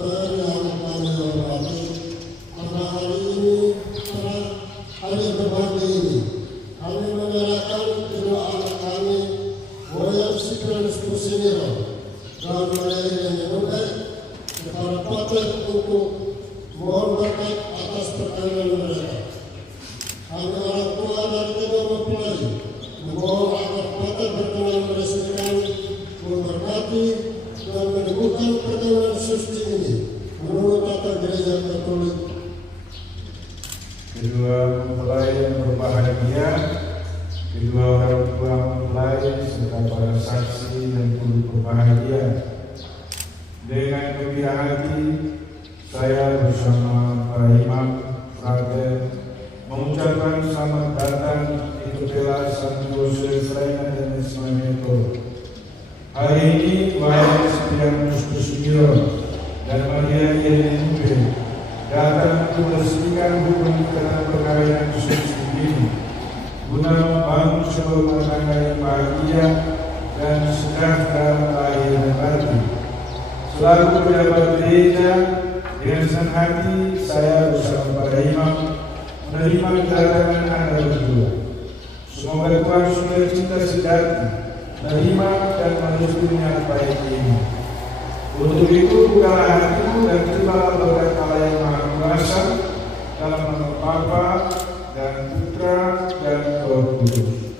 Saudara yang kami hormati, pada hari ini, pada hari berbagi ini, kami menyerahkan kedua anak kami, William Cyprianus Pusiniro dan Maria Irene Nube, kepada Pater untuk mohon berkat atas perkawinan mereka. Kami orang tua dari kedua mempelai memohon agar Pater berkenan meresmikan, memberkati dan meneguhkan perkawinan suci ini menurut tata gereja Katolik. Kedua mempelai yang berbahagia, kedua orang tua mempelai serta para saksi yang turut berbahagia. Dengan gembira hati, saya bersama para imam, frater, mengucapkan selamat datang di Kapela Santo Yosef Reina dan Ismail. Hari ini William Cyprianus Pusiniro dan Maria Irene Nube datang untuk meresmikan hubungan perkawinan suci ini guna membangun sebuah rumah tangga yang bahagia dan sejahtera lahir dan batin. Selaku pejabat gereja, dengan senang hati saya bersama para imam menerima kedatangan Anda berdua. Semoga Tuhan sukacita sejati menerima dan merestui niat baik ini. Untuk itu bukalah hatimu dan terimalah berkat Allah yang Maha Kuasa dalam nama Bapa dan Putra dan Roh Kudus.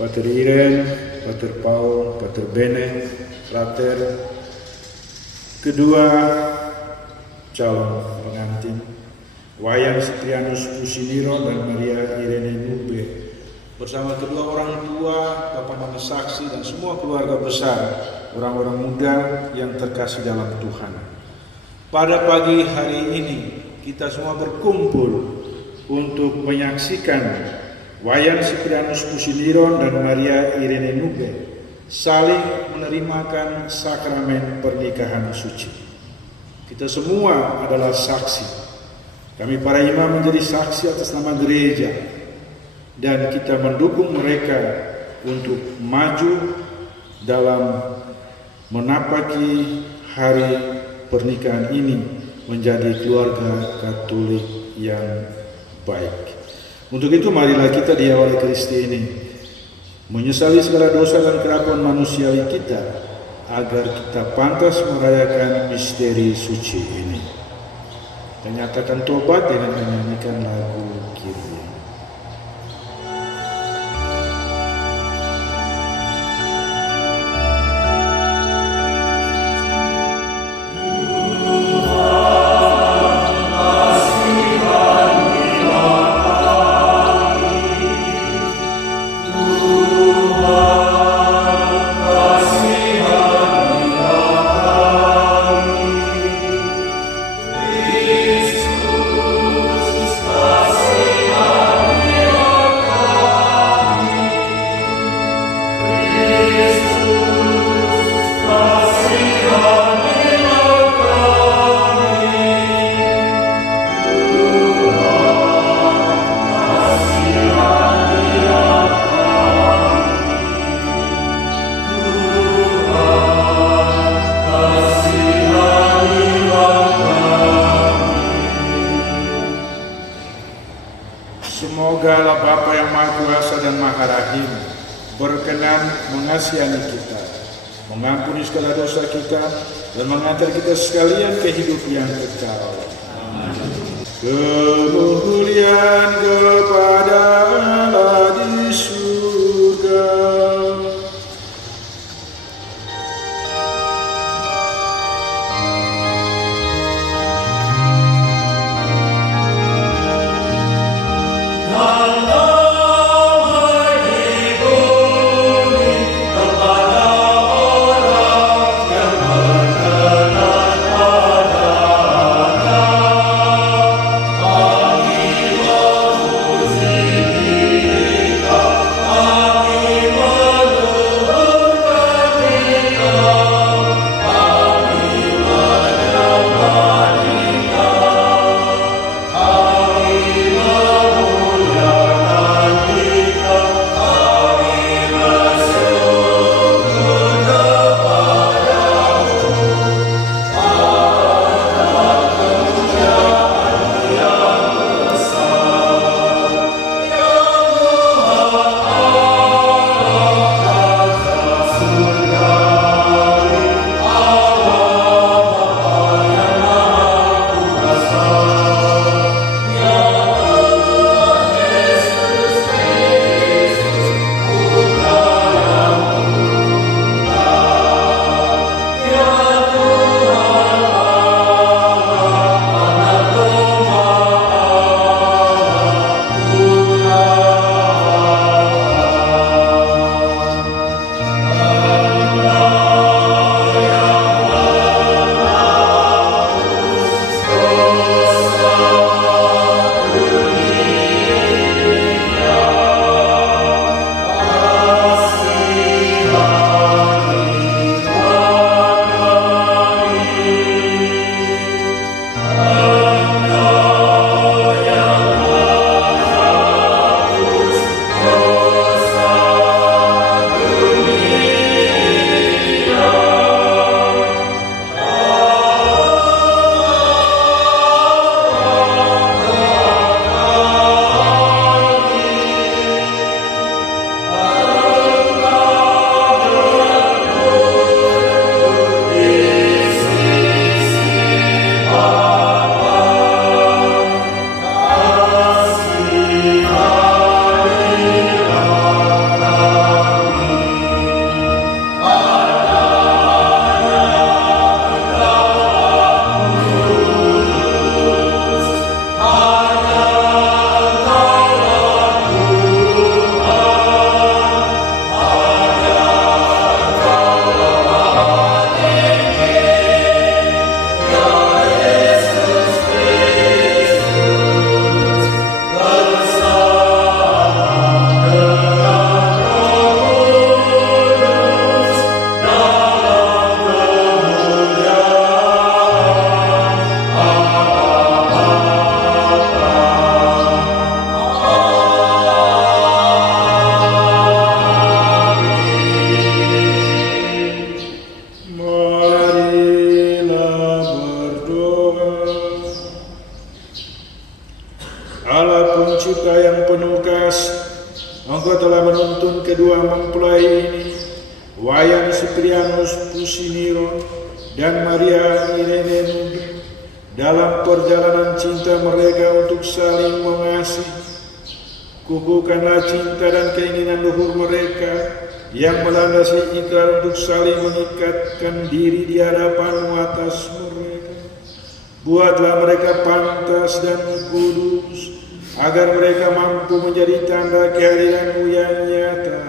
Pater Irene, Pater Paul, Pater Bene, frater, kedua calon pengantin William Cyprianus Pusiniro dan Maria Irene Nube bersama kedua orang tua, papanan saksi dan semua keluarga besar, orang-orang muda yang terkasih dalam Tuhan. Pada pagi hari ini kita semua berkumpul untuk menyaksikan William Cyprianus Pusiniro dan Maria Irene Nube saling menerimakan sakramen pernikahan suci. Kita semua adalah saksi. Kami para imam menjadi saksi atas nama gereja, dan kita mendukung mereka untuk maju dalam menapaki hari pernikahan ini menjadi keluarga Katolik yang baik. Untuk itu marilah kita di awal Ekaristi ini menyesali segala dosa dan kerapuan manusiawi kita, agar kita pantas merayakan misteri suci ini. Dan nyatakan tobat dengan menyanyikan lagu Kyrie. Semoga Allah Bapa yang Maha Kuasa dan Maha Rahim berkenan mengasihani kita, mengampuni segala dosa kita, dan mengantar kita sekalian ke hidup yang kekal. Kemuliaan kepada Allah di surga. Amin. Wayan Siprianus Pusiniro, dan Maria Irene Nubi dalam perjalanan cinta mereka untuk saling mengasihi. Kukuhkanlah cinta dan keinginan luhur mereka yang melandasi ikrar untuk saling mengikatkan diri di hadapan-Mu atas mereka. Buatlah mereka pantas dan kudus, agar mereka mampu menjadi tanda kehadiran-Mu yang nyata.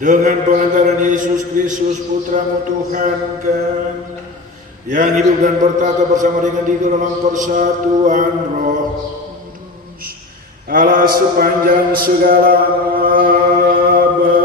Dengan pengantaran Yesus Kristus Putra-Mu Tuhan kami, yang hidup dan bertata bersama dengan Dia dalam persatuan Roh Kudus, Allah sepanjang segala abad.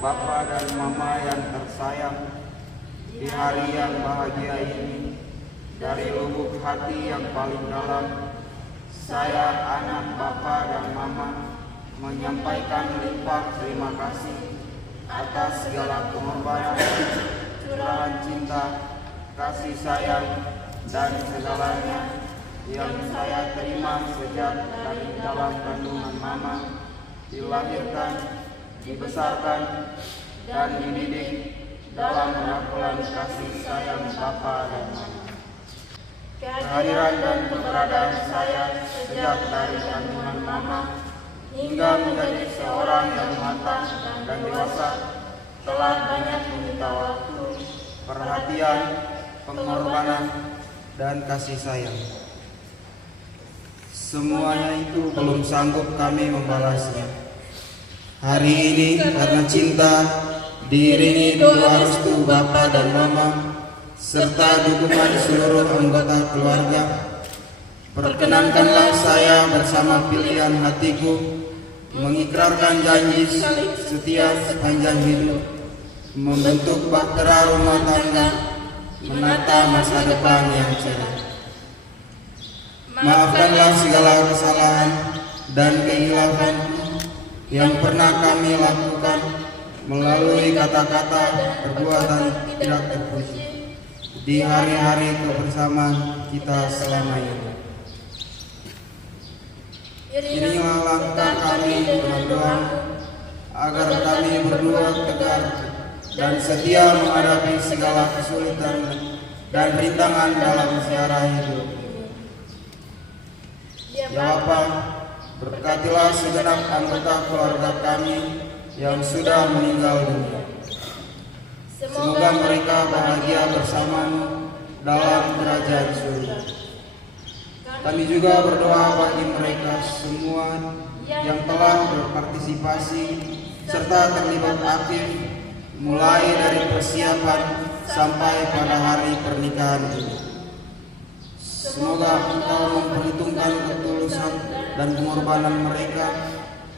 Bapa dan Mama yang tersayang, di hari yang bahagia ini, dari lubuk hati yang paling dalam, saya anak Bapa dan Mama menyampaikan limpah terima kasih atas segala pengorbanan, curahan cinta, kasih sayang, dan segalanya yang saya terima sejak dari dalam kandungan Mama, dilahirkan, dibesarkan, dan dididik dalam rangkulan kasih sayang Bapa dan Mama. Kehadiran dan keberadaan saya sejak dari kandungan Mama hingga menjadi seorang yang matang dan dewasa telah banyak menyita waktu, perhatian, pengorbanan, dan kasih sayang. Semuanya itu belum sanggup kami membalasnya. Hari ini karena cinta, diiringi doa restu Bapa dan Mama, serta dukungan seluruh anggota keluarga, perkenankanlah saya bersama pilihan hatiku mengikrarkan janji setia sepanjang hidup, membentuk bahtera rumah tangga, menata masa depan yang cerah. Maafkanlah segala kesalahan dan kehilafan yang pernah kami lakukan melalui kata-kata, perbuatan tidak terpuji di hari-hari kebersamaan kita selama ini. Inilah langkah kami dengan doa agar kami berdua tegar dan setia menghadapi segala kesulitan dan rintangan dalam ziarah hidup. Ya Bapa, berkatilah segenap anggota keluarga kami yang sudah meninggal dunia. Semoga mereka bahagia bersama-Mu dalam kerajaan surga. Kami juga berdoa bagi mereka semua yang telah berpartisipasi serta terlibat aktif mulai dari persiapan sampai pada hari pernikahan ini. Semoga Engkau memperhitungkan ketulusan dan pengorbanan mereka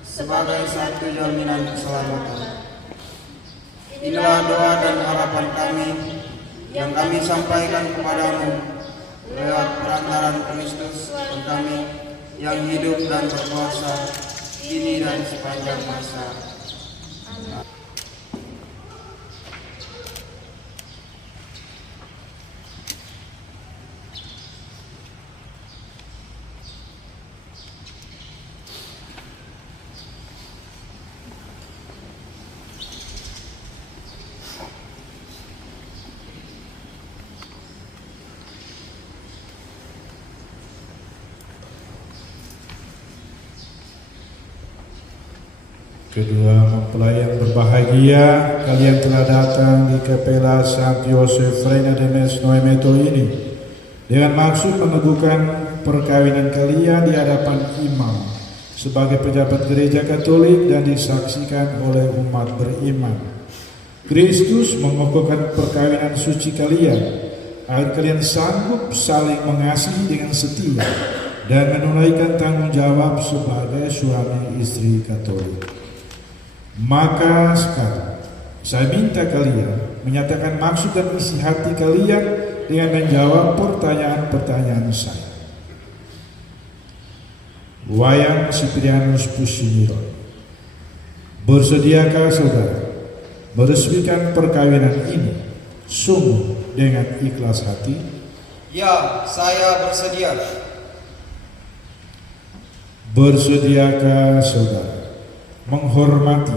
sebagai satu jaminan keselamatan. Inilah doa dan harapan kami yang kami sampaikan kepadamu lewat perantaran Kristus kami yang hidup dan berkuasa kini dan sepanjang masa. Kedua mempelai yang berbahagia, kalian telah datang di Kapela Sankt Yosef Reina de Mes Noemeto ini dengan maksud meneguhkan perkawinan kalian di hadapan imam sebagai pejabat gereja Katolik dan disaksikan oleh umat beriman. Kristus mengokohkan perkawinan suci kalian agar kalian sanggup saling mengasihi dengan setia dan menunaikan tanggung jawab sebagai suami istri Katolik. Maka sekarang saya minta kalian menyatakan maksud dan isi hati kalian dengan menjawab pertanyaan-pertanyaan saya. Wayan Siprianus Pusiniro, Bersediakah saudara meresmikan perkawinan ini sungguh dengan ikhlas hati? Ya, saya bersedia. Bersediakah saudara menghormati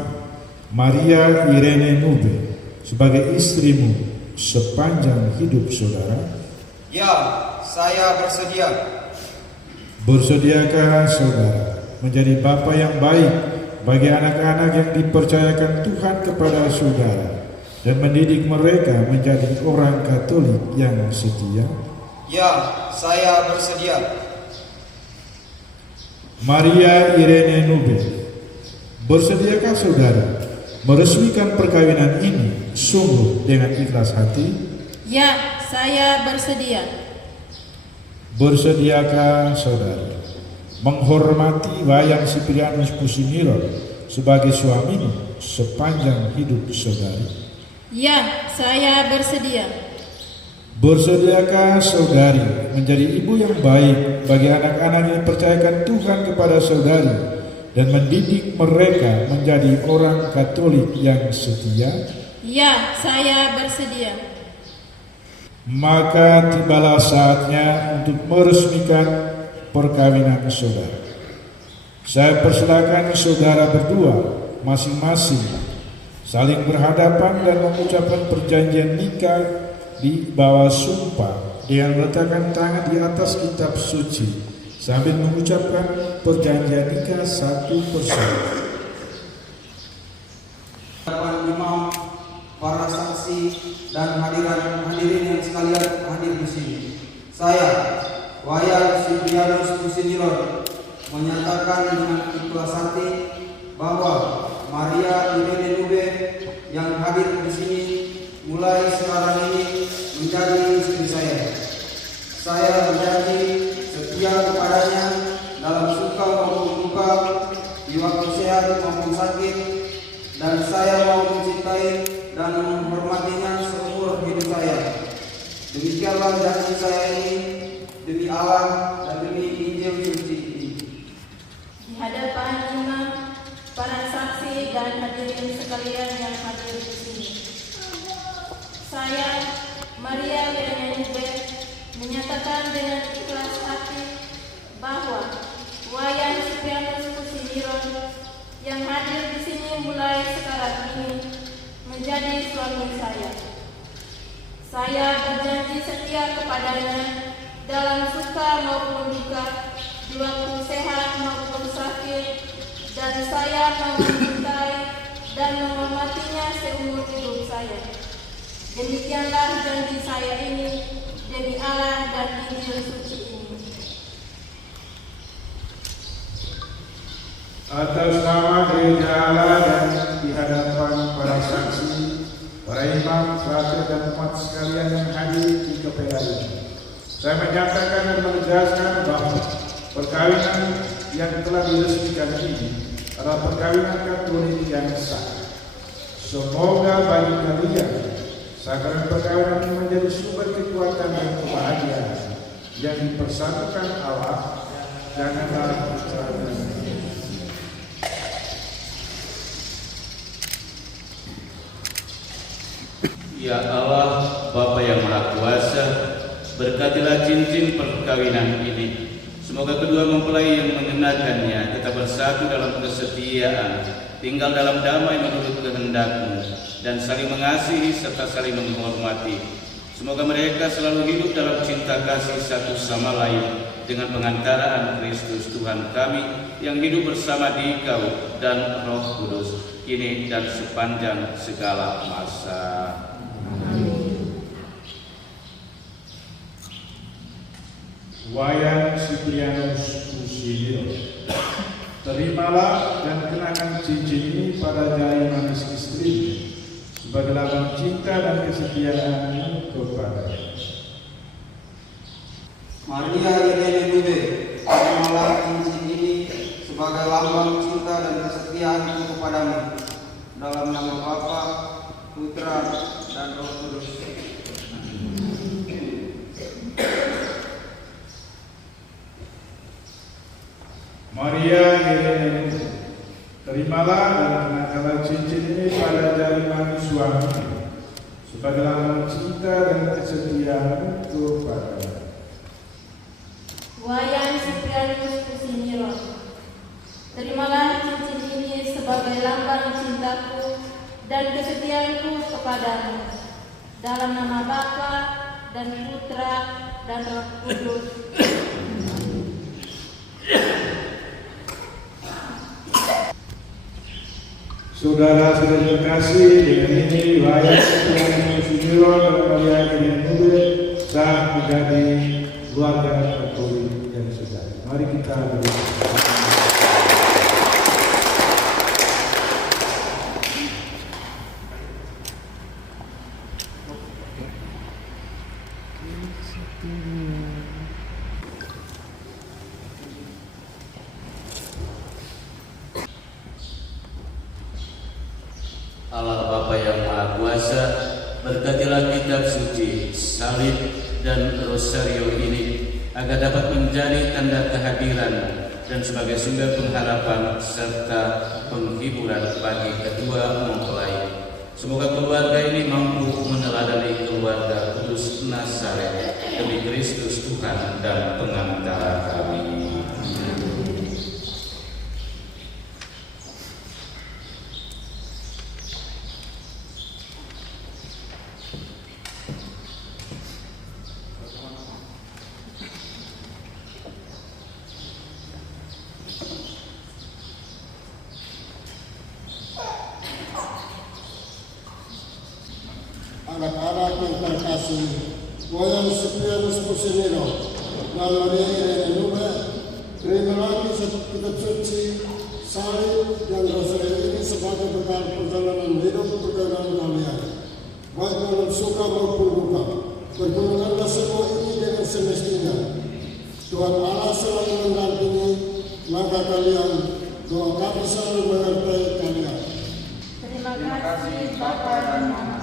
Maria Irene Nube sebagai istrimu sepanjang hidup saudara? Ya, saya bersedia. Bersediakah saudara menjadi bapa yang baik bagi anak-anak yang dipercayakan Tuhan kepada saudara dan mendidik mereka menjadi orang Katolik yang setia? Ya, saya bersedia. Maria Irene Nube, bersediakah saudara meresmikan perkawinan ini sungguh dengan ikhlas hati? Ya, saya bersedia. Bersediakah saudara menghormati Wayan Siprianus Pusimiron sebagai suamimu sepanjang hidup saudari? Ya, saya bersedia. Bersediakah saudari menjadi ibu yang baik bagi anak-anak yang dipercayakan Tuhan kepada saudari dan mendidik mereka menjadi orang Katolik yang setia? Ya, saya bersedia. Maka tibalah saatnya untuk meresmikan perkawinan saudara. Saya persilakan saudara berdua masing-masing saling berhadapan dan mengucapkan perjanjian nikah di bawah sumpah dengan meletakkan tangan di atas kitab suci sambil mengucapkan perjanjian nikah satu persatu. Imam, para saksi dan hadirin yang sekalian hadir di sini. Saya, Wayan Siprianus Pusimiron, menyatakan dengan ikhlas hati bahwa Maria Irene Nube yang hadir di sini mulai sekarang ini menjadi istri saya. Saya berjanji setia kepadanya dalam suka maupun duka, di waktu sehat maupun sakit, dan saya mau mencintai dan menghormatinya seumur hidup saya. Demikianlah janji saya ini demi Allah dan demi Injil suci ini. Di hadapan imam, para saksi dan hadirin sekalian yang hadir di sini. Saya, Maria Irene Nube, menyatakan dengan ikhlas hati bahwa Wayan Siprianus Pusimiron yang hadir di sini mulai sekarang ini menjadi suami saya. Saya berjanji setia kepadanya dalam suka maupun duka, di waktu sehat maupun sakit, dan saya mau mencintai dan menghormatinya seumur hidup saya. Demikianlah janji saya ini demi Allah dan Injil suci ini. Atas nama Gereja Allah dan di hadapan para saksi, para imam, pelajar dan umat sekalian yang hadir di kapela ini, saya menyatakan dan menegaskan bahwa perkawinan yang telah diresmikan ini adalah perkawinan Katolik yang sah. Semoga bagi kalian sakramen perkawinan ini menjadi sumber kekuatan dan kebahagiaan yang dipersatukan Allah. Janganlah bercerai. Ya Allah, Bapa yang Maha Kuasa, berkatilah cincin perkawinan ini. Semoga kedua mempelai yang mengenakannya tetap bersatu dalam kesetiaan, tinggal dalam damai menurut kehendak-Mu, dan saling mengasihi serta saling menghormati. Semoga mereka selalu hidup dalam cinta kasih satu sama lain dengan pengantaraan Kristus Tuhan kami yang hidup bersama Dikau dan Roh Kudus, kini dan sepanjang segala masa. Wayan Siprianus Pusimiron, terimalah dan kenakan cincin ini pada jari manis istrimu sebagai lambang cinta dan kesetiaanmu kepadanya. Maria Irene Nube, terimalah cincin ini sebagai lambang cinta dan kesetiaanku kepadamu, dalam nama Bapa, Putra, dan Roh Kudus. Maria Irene Nube, Terimalah dan kenakanlah cincin ini pada jari manis suami sebagai lambang cinta dan kesetiaanmu kepada Wayan Siprianus Kusiniro. Terimalah cincin ini sebagai lambang cintaku dan kesetiaanku kepadamu. Dalam nama Bapa dan Putra dan Roh Kudus. Saudara-saudara terkasih, dengan ini Wayan Siprianus Kusiniro dan Maria Kinenube sah menjadi keluarga Katolik yang sejati. Mari kita berdoa. Allah Bapa yang Maha Kuasa, berkatilah kitab suci, salib, dan rosario ini agar dapat menjadi tanda kehadiran dan sebagai sumber pengharapan serta penghiburan bagi kedua mempelai. Semoga keluarga ini mampu meneladani keluarga kudus Nazaret demi Kristus Tuhan dan pengantara kami. Anak-anak yang terkasih, Wayan Siprianus Kusiniro dan Maria Kinenube, terimalah kitab suci, salib, dan rosario ini sebagai bekal perjalanan hidup perjalanan kalian, baik dalam suka maupun duka. Pergunakanlah semua ini dengan semestinya. Tuhan Allah selalu mendampingi langkah kalian. Doa kami selalu menyertai kalian. Terima kasih Bapa dan Mama.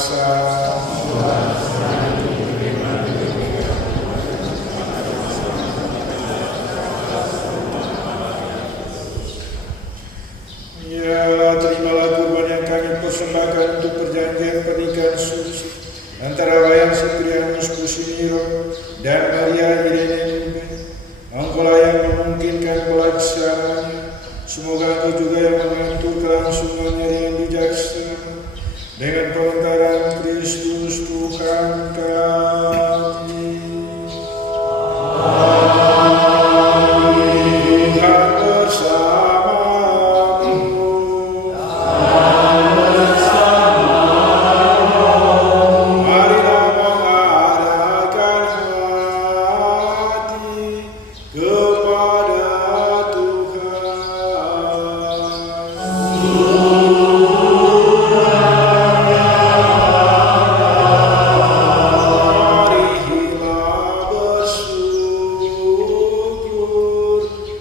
kuasa. Ya, terimalah kurban yang kami persembahkan untuk perjanjian pernikahan suci antara Wayang Ciprianus Kusiniro dan Maria Irene Nube. Engkaulah yang memungkinkan pelaksanaannya. Semoga Engkau juga yang mengatur kelangsungannya dengan bijaksana. Dengan perantara Kristus Tuhan kami. Tuhan bersamamu. Marilah mengarahkan hati kepada Tuhan. Marilah bersyukur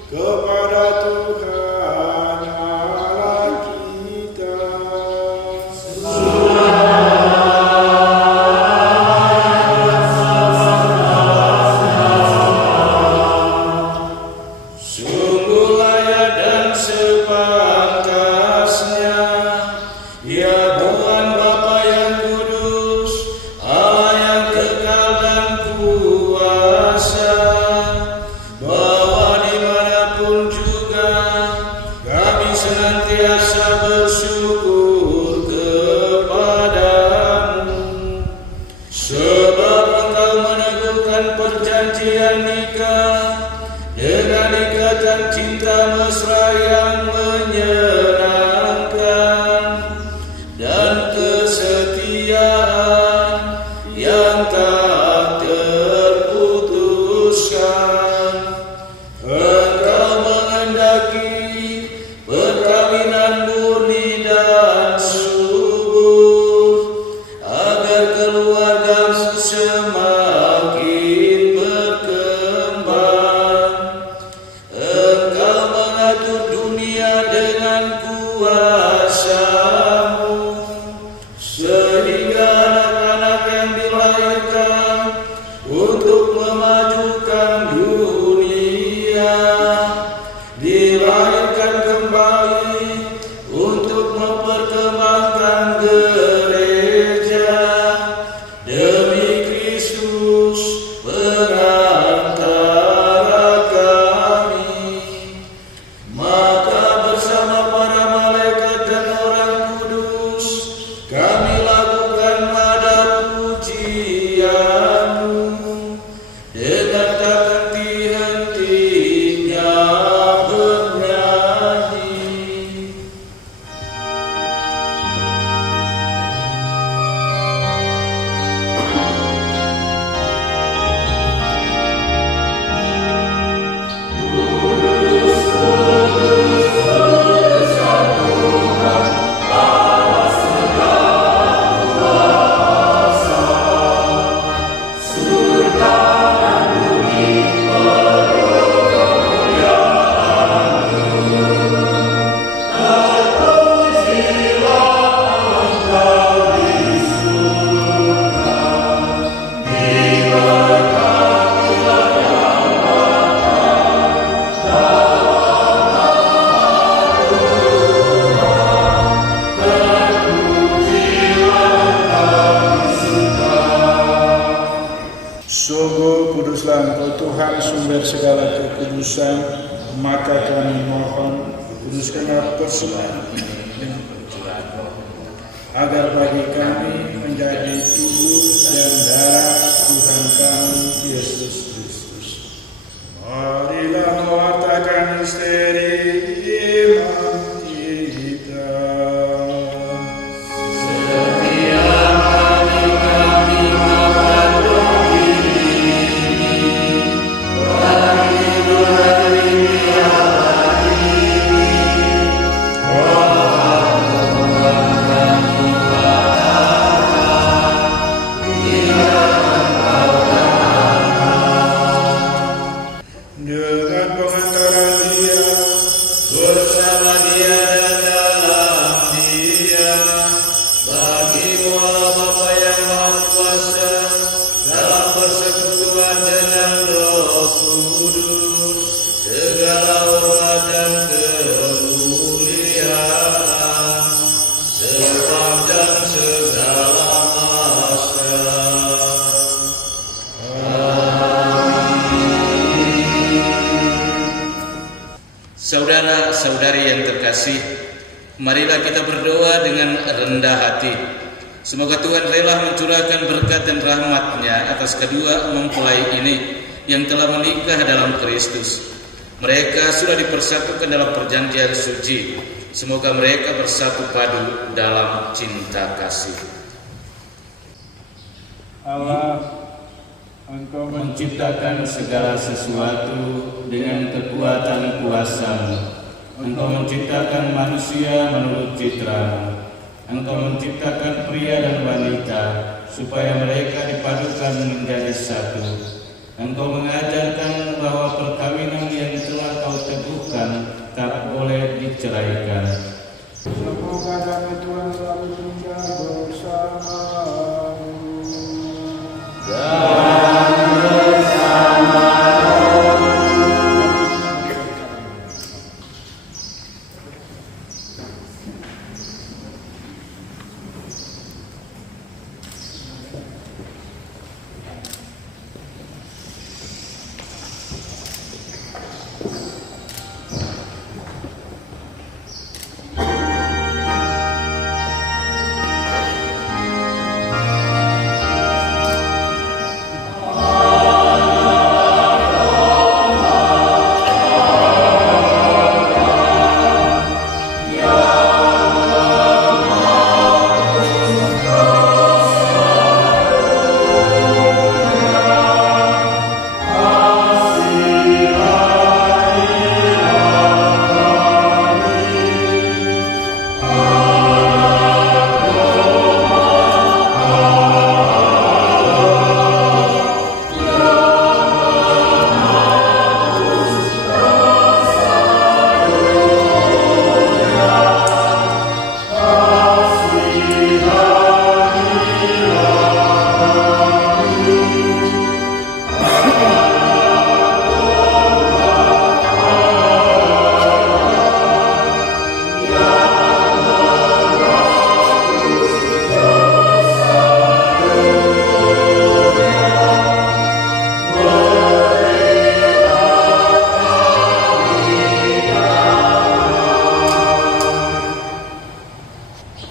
kepada Tuhan Allah kita. Sungguh layak dan sepantasnya, ya Tuhan Bapa yang kudus, Allah yang kekal dan kuasa, bahwa dimanapun juga kami senantiasa bersyukur kepadamu, sebab Engkau meneguhkan perjanjian nikah dengan ikatan cinta mesra yang menyenangkan dan kesetiaan yang tak terputuskan. Engkau menghendaki perkawinan murni dan subur, agar keluarga semakin berkembang. Engkau mengatur dunia dengan kuasa-Mu, sehingga anak-anak yang dilahirkan untuk memajukan dunia dilahirkan kembali untuk memperkembangkan gereja demi Kristus perantara kami. Maka bersama para malaikat dan orang kudus kami lakukan nada pujian-Mu dengan tak henti-hentinya bernyanyi. Sungguh kuduslah Engkau Tuhan, sumber segala kekudusan, maka kami mohon kuduskanlah persembahan agar bagi kami menjadi tubuh dan darah Tuhan kami Yesus Kristus. Marilah mewartakan misteri iman kita. Oh yang terkasih, marilah kita berdoa dengan rendah hati. Semoga Tuhan rela mencurahkan berkat dan rahmat-Nya atas kedua mempelai ini yang telah menikah dalam Kristus. Mereka sudah dipersatukan dalam perjanjian suci. Semoga mereka bersatu padu dalam cinta kasih. Allah, Engkau Menciptakan segala sesuatu dengan kekuatan kuasa-Mu. Engkau menciptakan manusia menurut citra-Mu. Engkau menciptakan pria dan wanita supaya mereka dipadukan menjadi satu. Engkau mengajarkan bahwa perkawinan yang telah Kau teguhkan tak boleh diceraikan. semoga damai Tuhan selalu tinggal bersamamu.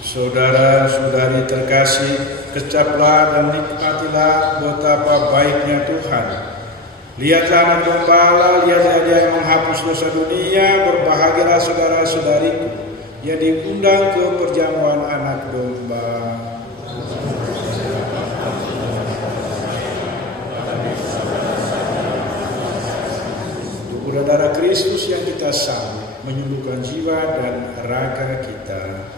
Saudara-saudari terkasih, kecaplah dan nikmatilah betapa baiknya Tuhan. Lihatlah anak domba Allah, lihatlah Dia yang menghapus dosa dunia. Berbahagialah saudara-saudariku yang diundang ke perjamuan anak domba. Tubuh dan darah Kristus yang kita sambut menyembuhkan jiwa dan raga kita.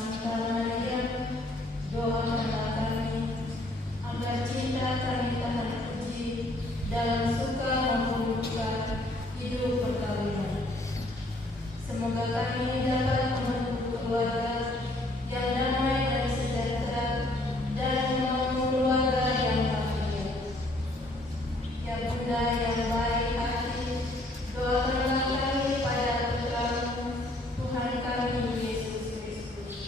Santa Maria, doakanlah kami agar cinta kami tahan uji dalam suka maupun duka hidup perkawinan. Semoga kami dapat membentuk keluarga yang damai dan sejahtera dan membangun keluarga yang bahagia. Ya Bunda yang baik hati, doakanlah kami pada putra-Mu Tuhan kami Yesus Kristus.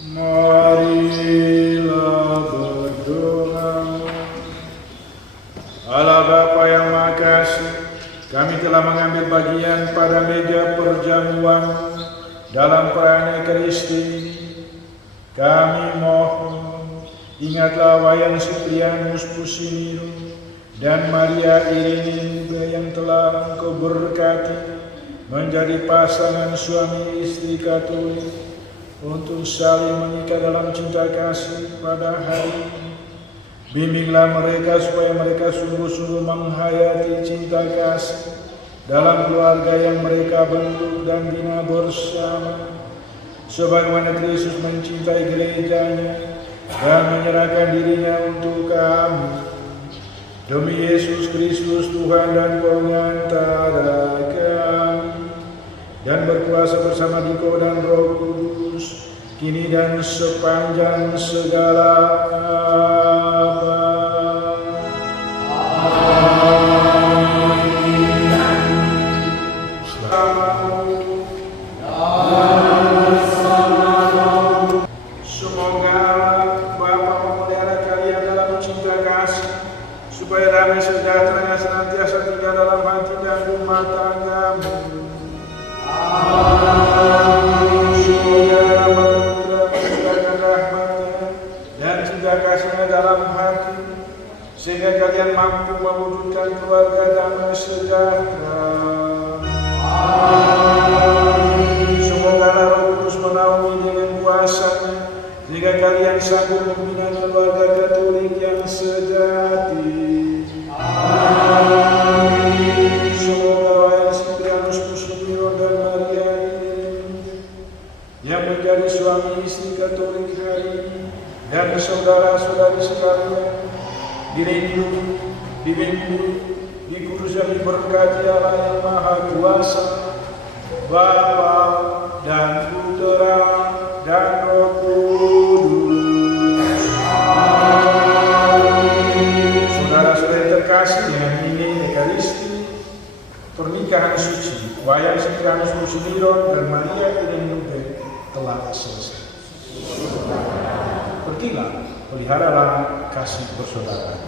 Marilah berdoa. Allah Bapa yang Maha Kasih, kami telah mengambil bagian pada meja perjamuan dalam perayaan Ekaristi. Kami mohon, ingatlah Wayan Siprianus Pusiniro dan Maria Irene yang telah Engkau berkati menjadi pasangan suami istri Katolik untuk saling mengikat dalam cinta kasih pada hari ini. Bimbinglah mereka supaya mereka sungguh-sungguh menghayati cinta kasih dalam keluarga yang mereka bentuk dan bina bersama, sebagaimana Kristus mencintai gerejanya dan menyerahkan dirinya untuk kami. Demi Yesus Kristus Tuhan dan pengantara kami, dan berkuasa bersama Diko dan Roh Kudus, kini dan sepanjang segala abad. Semoga Bapa memelihara kalian dalam cinta kasih, supaya damai sejahtera senantiasa tinggal dalam hati dan rumah tanggamu. Semoga dalam mencurahkan rahmatnya dan cinta kasihnya dalam hati, sehingga kalian mampu mewujudkan keluarga damai sejahtera. Semoga Roh Kudus menaungi dengan kuasa-Nya, sehingga kalian sanggup membina keluarga Katolik yang sejati. Semoga Wayan Siprianus Pusiniro dan Maria yang menjadi suami istri Katolik hari ini, dan saudara-saudari sekalian, dirindu, dibimbing, dikudus dan diberkati Allah yang Maha Kuasa, Bapa dan Putera dan Roh Kudus. Saudara-saudari terkasih, yang ini Ekaristi pernikahan suci Wayan Siprianus Pusiniro dan Maria Irene telah selesai. Pergilah, peliharalah kasih persaudaraan.